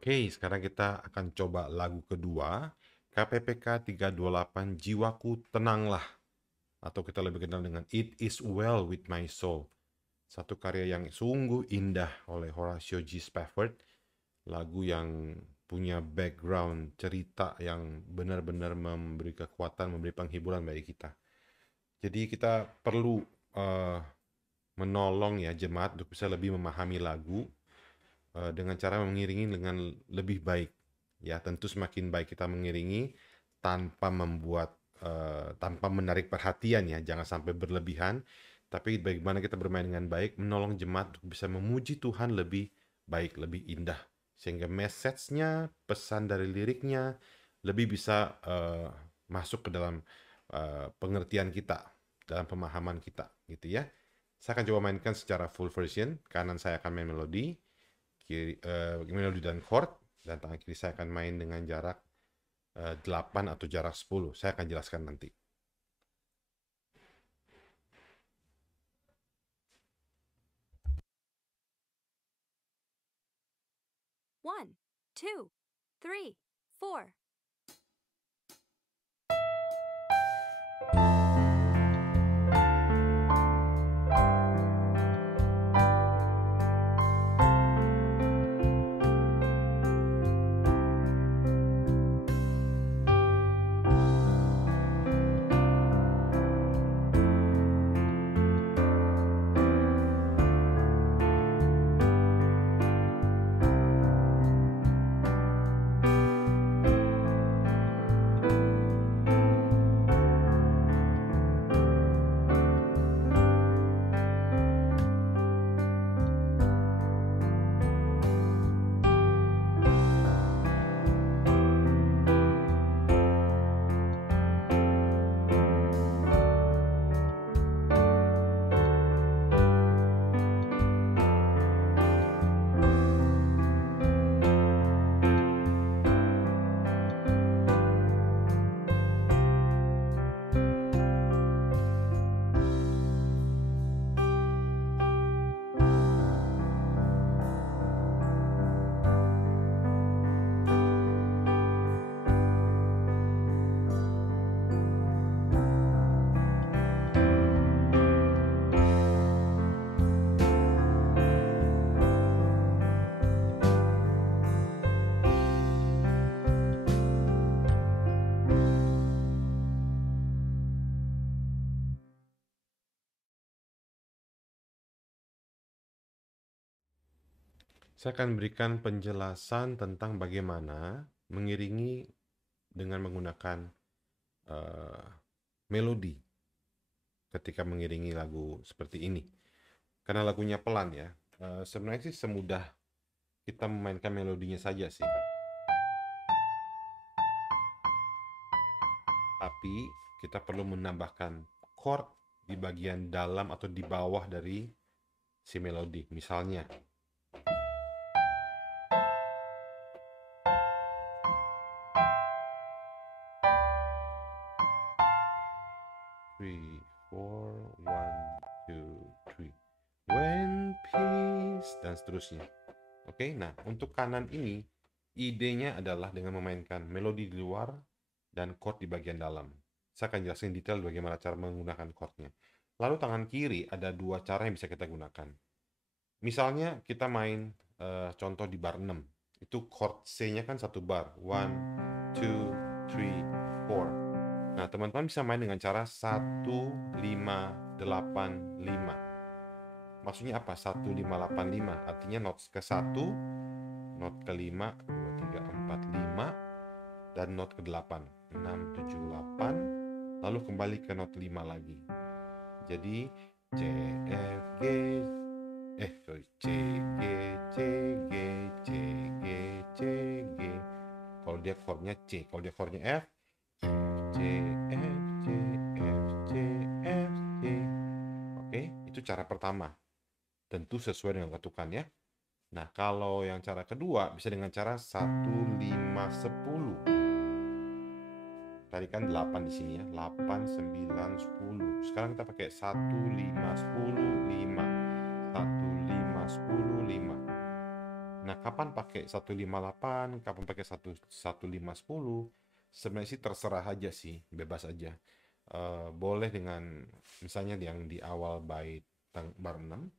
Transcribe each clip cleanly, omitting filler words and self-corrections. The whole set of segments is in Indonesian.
Oke, sekarang kita akan coba lagu kedua, KPPK 328 Jiwaku Tenanglah, atau kita lebih kenal dengan It Is Well With My Soul. Satu karya yang sungguh indah oleh Horatio G. Spafford, lagu yang punya background cerita yang benar-benar memberi kekuatan, memberi penghiburan bagi kita. Jadi kita perlu eh, menolong ya jemaat untuk bisa lebih memahami lagu dengan cara mengiringi dengan lebih baik. Ya, tentu semakin baik kita mengiringi tanpa membuat tanpa menarik perhatian ya, jangan sampai berlebihan, tapi bagaimana kita bermain dengan baik, menolong jemaat untuk bisa memuji Tuhan lebih baik, lebih indah, sehingga message-nya, pesan dari liriknya lebih bisa masuk ke dalam pengertian kita, dalam pemahaman kita, gitu ya. Saya akan coba mainkan secara full version. Kanan saya akan main melodi, melodi dan chord, dan tangan kiri saya akan main dengan jarak 8 atau jarak 10. Saya akan jelaskan nanti. One, two, three, four. Saya akan berikan penjelasan tentang bagaimana mengiringi dengan menggunakan uh, melodi ketika mengiringi lagu seperti ini. Karena lagunya pelan ya, sebenarnya sih semudah kita memainkan melodinya saja sih. Tapi kita perlu menambahkan chord di bagian dalam atau di bawah dari si melodi. Misalnya, three, four, one, two, three. When peace, dan seterusnya. Oke, nah untuk kanan ini, idenya adalah dengan memainkan melodi di luar dan chord di bagian dalam. Saya akan jelasin detail bagaimana cara menggunakan chordnya. Lalu tangan kiri ada dua cara yang bisa kita gunakan. Misalnya kita main contoh di bar 6. Itu chord C-nya kan satu bar. 1, 2, 3, 4. Nah, teman-teman bisa main dengan cara 1, 5, 8, 5. Maksudnya apa? 1, 5, 8, 5. Artinya notes ke 1, note ke 5, 2, 3, 4, 5, dan note ke 8. 6, 7, 8. Lalu kembali ke note 5 lagi. Jadi C, F, G, C, G, C, G, C, G, C, G. Kalau dia chordnya C, kalau dia chordnya F, C, F, C, F, C, F, C. Oke, itu cara pertama. Tentu sesuai dengan ketukan ya. Nah, kalau yang cara kedua bisa dengan cara 1, 5, 10. Tadi kan 8 di sini ya. 8, 9, 10. Sekarang kita pakai 1, 5, 10, 5. 1, 5, 10, 5. Nah, kapan pakai 158, kapan pakai 1510, sebenarnya sih terserah aja sih, bebas aja. Boleh dengan misalnya yang di awal bait bar 6.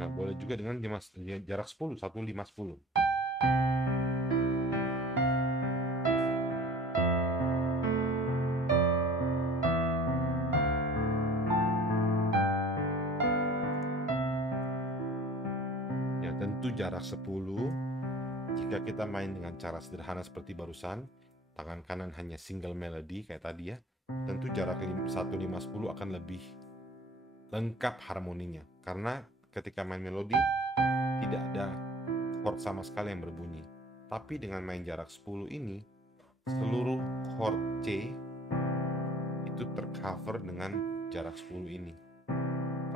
Nah, boleh juga dengan jarak 10, 1510. Ya, tentu jarak 10. Jika kita main dengan cara sederhana seperti barusan, tangan kanan hanya single melody kayak tadi ya, tentu jarak 1, 5, 10 akan lebih lengkap harmoninya. Karena ketika main melodi, tidak ada chord sama sekali yang berbunyi. Tapi dengan main jarak 10 ini, seluruh chord C itu tercover dengan jarak 10 ini.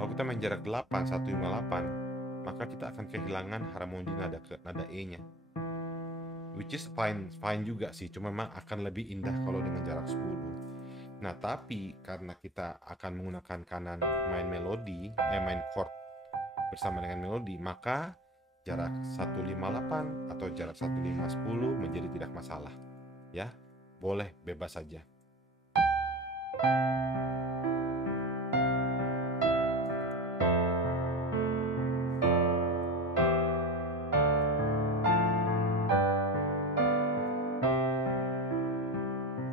Kalau kita main jarak 8, 158, maka kita akan kehilangan harmoni nada E-nya. Which is fine juga sih, cuma memang akan lebih indah kalau dengan jarak 10. Nah, tapi karena kita akan menggunakan kanan main melodi, main chord bersama dengan melodi, maka jarak 158 atau jarak 1510 menjadi tidak masalah. Ya, boleh bebas saja.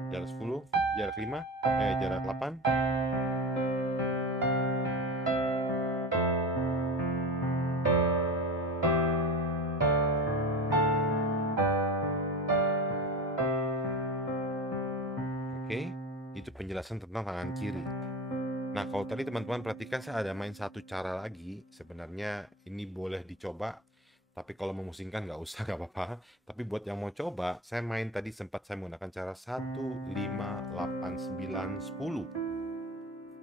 Jarak 10, jarak 5, jarak 8. Oke, itu penjelasan tentang tangan kiri. Nah, kalau tadi teman-teman perhatikan saya ada main satu cara lagi. Sebenarnya ini boleh dicoba, tapi kalau memusingkan nggak usah, nggak apa-apa. Tapi buat yang mau coba, saya main tadi sempat saya menggunakan cara 1, 5, 8, 9, 10.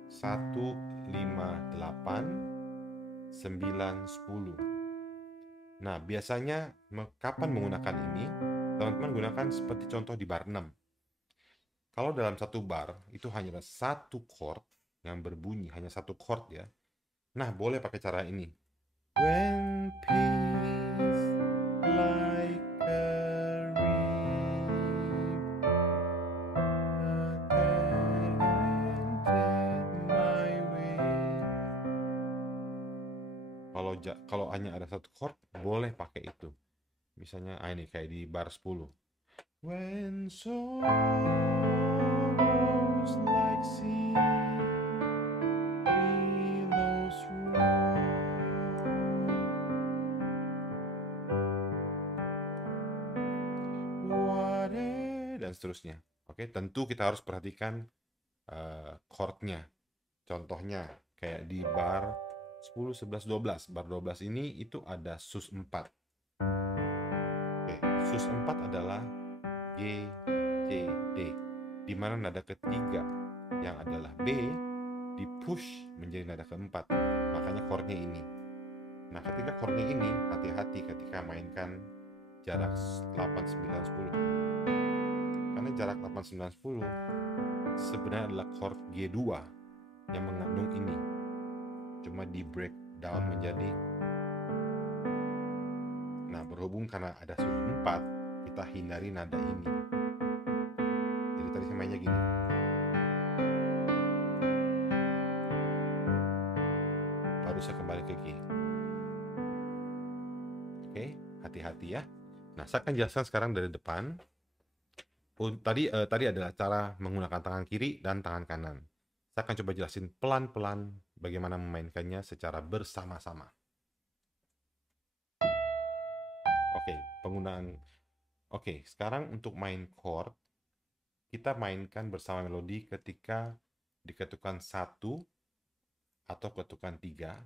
1, 5, 8, 9, 10. Nah, biasanya kapan menggunakan ini? Teman-teman gunakan seperti contoh di bar 6. Kalau dalam satu bar, itu hanya ada satu chord yang berbunyi, hanya satu chord ya. Nah, boleh pakai cara ini. When peace like a reef attended my way. Kalau hanya ada satu chord, boleh pakai itu. Misalnya ini kayak di bar 10. When sorrows like sea billows roll, dan seterusnya. Oke, tentu kita harus perhatikan chordnya. Contohnya kayak di bar 10, 11, 12. Bar 12 ini itu ada sus 4. Oke, sus 4 adalah G, C, D, di mana nada ketiga yang adalah B di-push menjadi nada keempat. Makanya chordnya ini. Nah, ketika chordnya ini, hati-hati ketika mainkan jarak 8, 9, 10. Karena jarak 8, 9, 10 sebenarnya adalah chord G2 yang mengandung ini. Cuma di breakdown menjadi, nah berhubung karena ada sus 4, kita hindari nada ini. Jadi tadi saya mainnya gini. Baru saya kembali ke G. Oke, hati-hati ya. Nah, saya akan jelaskan sekarang dari depan. Tadi adalah cara menggunakan tangan kiri dan tangan kanan. Saya akan coba jelasin pelan-pelan bagaimana memainkannya secara bersama-sama. Oke, sekarang untuk main chord, kita mainkan bersama melodi ketika diketukan 1 atau ketukan 3,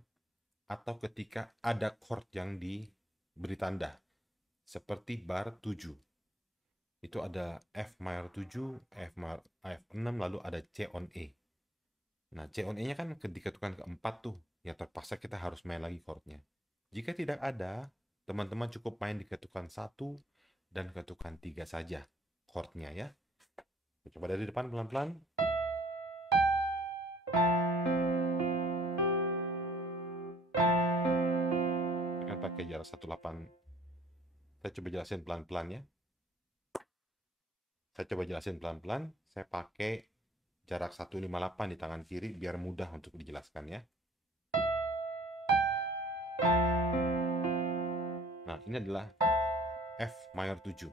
atau ketika ada chord yang diberi tanda, seperti bar 7. Itu ada F minor 7, F6, lalu ada C on E. Nah, C on E-nya kan diketukan keempat tuh, ya terpaksa kita harus main lagi chordnya. Jika tidak ada, teman-teman cukup main diketukan 1 dan ketukan 3 saja chordnya ya. Coba dari depan pelan-pelan. Dengan pakai jarak 18. Saya coba jelasin pelan-pelan ya. Saya pakai jarak 158 di tangan kiri biar mudah untuk dijelaskan ya. Nah, ini adalah F mayor 7.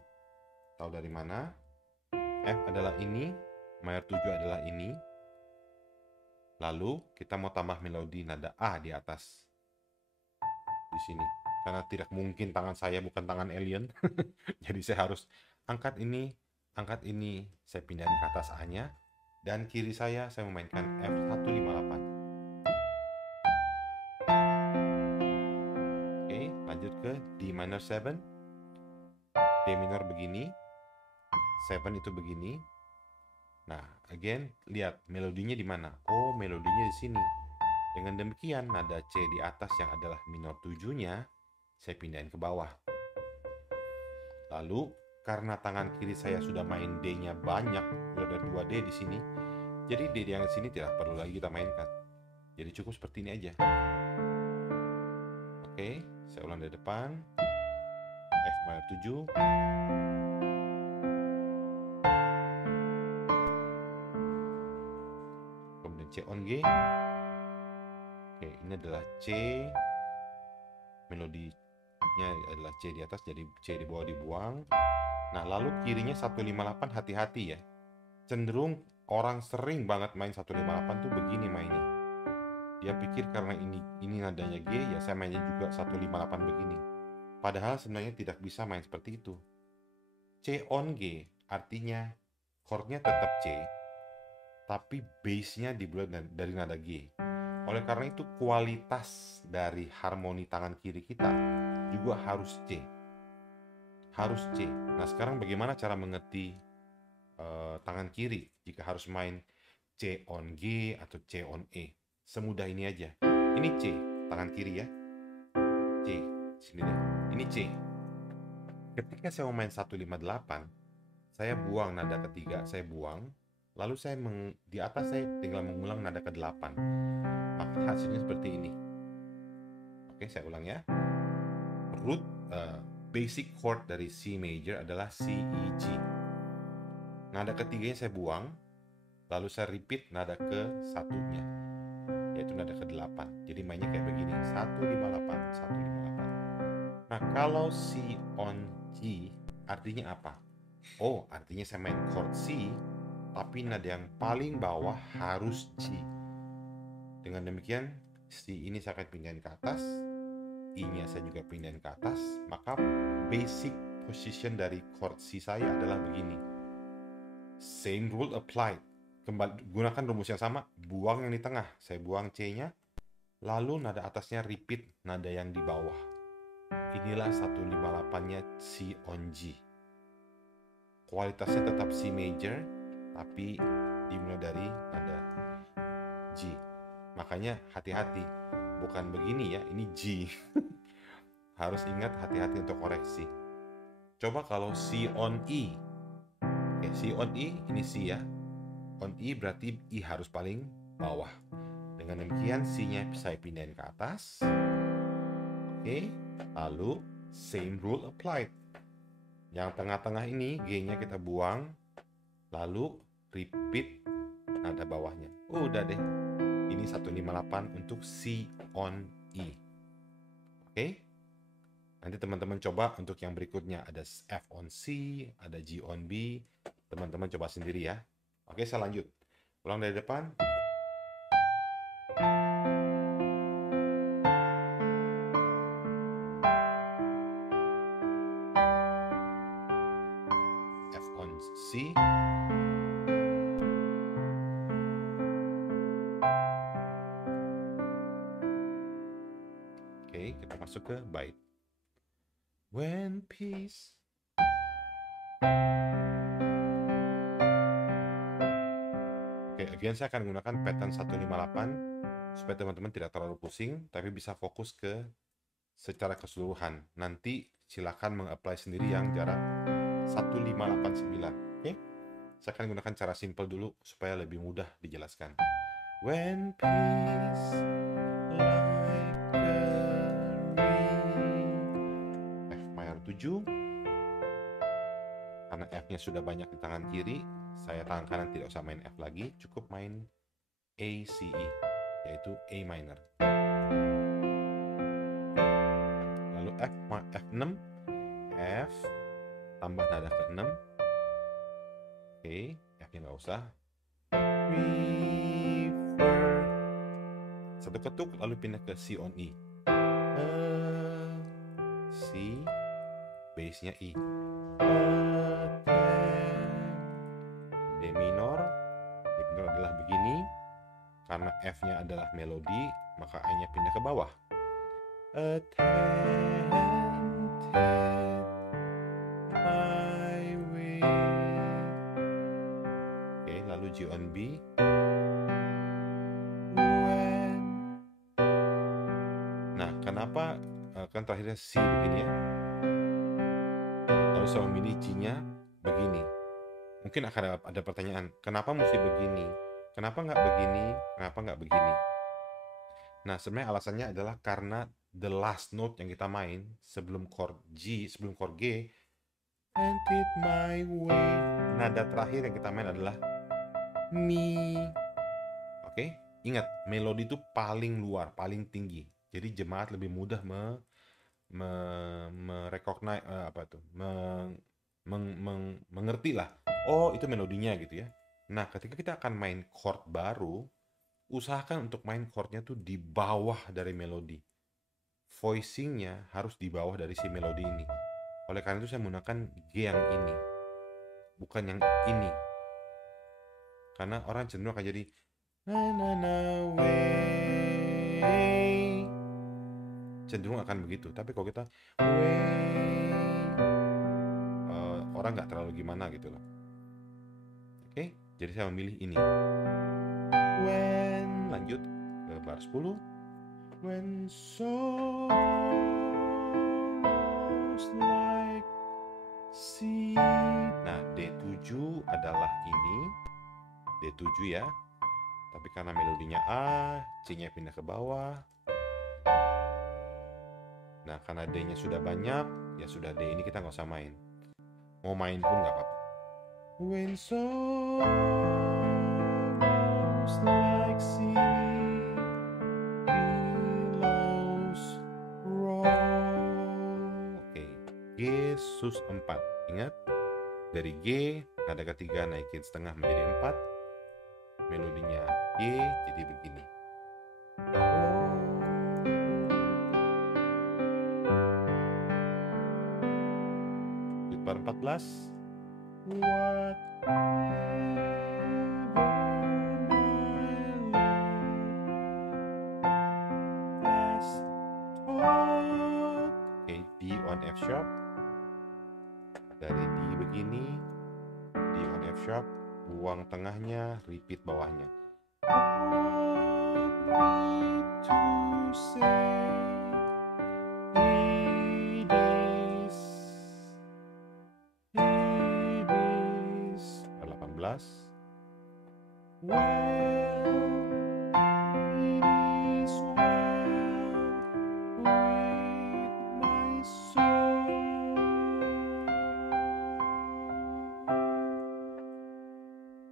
Tahu dari mana? F adalah ini, mayor 7 adalah ini. Lalu kita mau tambah melodi nada A di atas. Di sini. Karena tidak mungkin tangan saya bukan tangan alien. Jadi saya harus angkat ini, saya pindahin ke atas A-nya. Dan kiri saya memainkan F158. Oke, lanjut ke D minor 7. D minor begini, 7 itu begini. Nah, again, lihat melodinya di mana? Oh, melodinya di sini. Dengan demikian, nada C di atas yang adalah minor 7-nya, saya pindahin ke bawah. Lalu, karena tangan kiri saya sudah main D-nya banyak, sudah ada 2 D di sini, jadi D yang di sini tidak perlu lagi kita mainkan. Jadi cukup seperti ini aja. Oke, saya ulang dari depan. F mayor 7. Kemudian C on G. Oke, ini adalah C. Melodinya adalah C di atas, jadi C di bawah dibuang. Nah, lalu kirinya 158, hati-hati ya. Cenderung orang sering banget main 158 tuh begini mainnya. Dia pikir karena ini nadanya G, ya saya mainnya juga 158 begini. Padahal sebenarnya tidak bisa main seperti itu. C on G artinya chordnya tetap C, tapi bass-nya dibuat dari nada G. Oleh karena itu kualitas dari harmoni tangan kiri kita juga harus C. Harus C. Nah, sekarang bagaimana cara mengerti tangan kiri jika harus main C on G atau C on E? Semudah ini aja. Ini C, tangan kiri ya. C, sini deh. Ini C. Ketika saya mau main 158, saya buang nada ketiga, saya buang. Lalu di atas saya tinggal mengulang nada ke-8. Maka hasilnya seperti ini. Oke, saya ulang ya. Root basic chord dari C major adalah C, E, G. Nada ketiganya saya buang, lalu saya repeat nada ke-1-nya, yaitu nada ke-8. Jadi mainnya kayak begini, 158, 158. Nah, kalau C on G artinya apa? Oh, artinya saya main chord C, tapi nada yang paling bawah harus G. Dengan demikian, C ini saya akan pindahin ke atas, I-nya saya juga pindahin ke atas, maka basic position dari chord C saya adalah begini. Same rule applied. Kembali gunakan rumus yang sama, buang yang di tengah. Saya buang C-nya, lalu nada atasnya repeat nada yang di bawah. Inilah 158-nya C on G. Kualitasnya tetap C major, tapi dimulai dari nada G. Makanya hati-hati, bukan begini ya, ini G. Harus ingat hati-hati untuk koreksi. Coba kalau C on E. Oke, C on E, ini C ya. On E berarti I harus paling bawah. Dengan demikian C-nya saya pindahin ke atas. Oke, lalu same rule applied. Yang tengah-tengah ini G-nya kita buang, lalu repeat nada bawahnya. Udah deh. Ini 158 untuk C on E. Oke? Nanti teman-teman coba untuk yang berikutnya, ada F on C, ada G on B. Teman-teman coba sendiri ya. Oke, saya lanjut. Ulang dari depan. F on C. Oke, kita masuk ke bait. When peace. Oke, again saya akan menggunakan pattern 158 supaya teman-teman tidak terlalu pusing, tapi bisa fokus ke secara keseluruhan. Nanti silakan meng-apply sendiri yang jarak 1589. Oke? Saya akan gunakan cara simple dulu supaya lebih mudah dijelaskan. When peace like a river. F mayor 7. Karena F-nya sudah banyak di tangan kiri, saya tangan kanan tidak usah main F lagi, cukup main A, C, E, yaitu A minor. Lalu F6, F tambah nada ke-6. Oke, F-nya nggak usah. River. Satu ketuk lalu pindah ke C on E. C, bass-nya E. D minor. D minor adalah begini. Karena F-nya adalah melodi, maka A-nya pindah ke bawah. Oke, lalu G on B. Nah, kenapa kan terakhirnya C begini ya? Lalu saya memilih G-nya begini. Mungkin akan ada pertanyaan, kenapa mesti begini? Kenapa nggak begini? Kenapa nggak begini? Nah, sebenarnya alasannya adalah karena the last note yang kita main sebelum chord G, sebelum chord G, and it my way. Nada terakhir yang kita main adalah Mi. Oke, ingat melodi itu paling luar, paling tinggi. Jadi jemaat lebih mudah mengerti lah. Oh, itu melodinya gitu ya. Nah, ketika kita akan main chord baru, usahakan untuk main chordnya tuh di bawah dari melodi. Voicingnya harus di bawah dari si melodi ini. Oleh karena itu saya menggunakan G yang ini, bukan yang ini. Karena orang cenderung akan jadi cenderung akan begitu. Tapi kalau kita orang nggak terlalu gimana gitu loh. Oke, jadi saya memilih ini. When, lanjut ke bar 10. When sorrows like sea. Nah, D7 adalah ini. D7 ya. Tapi karena melodinya A, C-nya pindah ke bawah. Nah, karena D-nya sudah banyak, ya sudah D ini kita nggak usah main. Mau main pun nggak apa-apa. When sorrows like sea billows roll. Oke, G sus 4. Ingat, dari G, nada ketiga naikin setengah menjadi 4. Melodinya G jadi begini. Bar 14. Oke, D on F sharp. Dari D begini, D on F sharp, buang tengahnya, repeat bawahnya.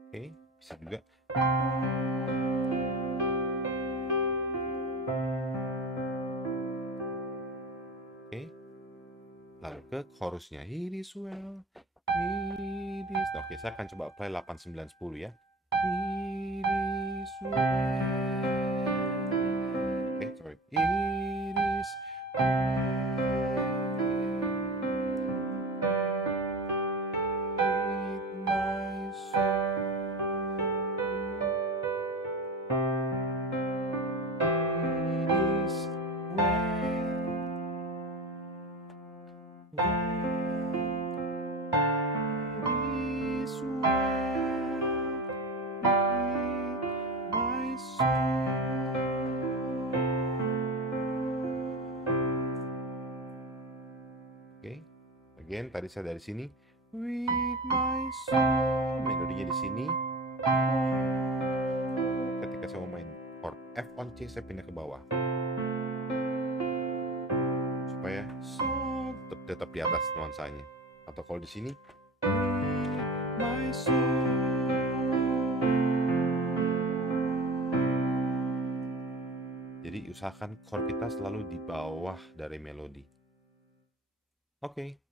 Oke, bisa juga. Oke, lalu ke chorusnya. It is well, it is. Oke, saya akan coba apply 8, 9, 10 ya. It is well. Oke, sorry. It is well. Oke, main, tadi saya dari sini, with my soul, melodinya di sini. Ketika saya mau main chord F on C, saya pindah ke bawah supaya tetap di atas nuansanya. Atau kalau di sini, my soul. Jadi usahakan chord kita selalu di bawah dari melodi. Oke.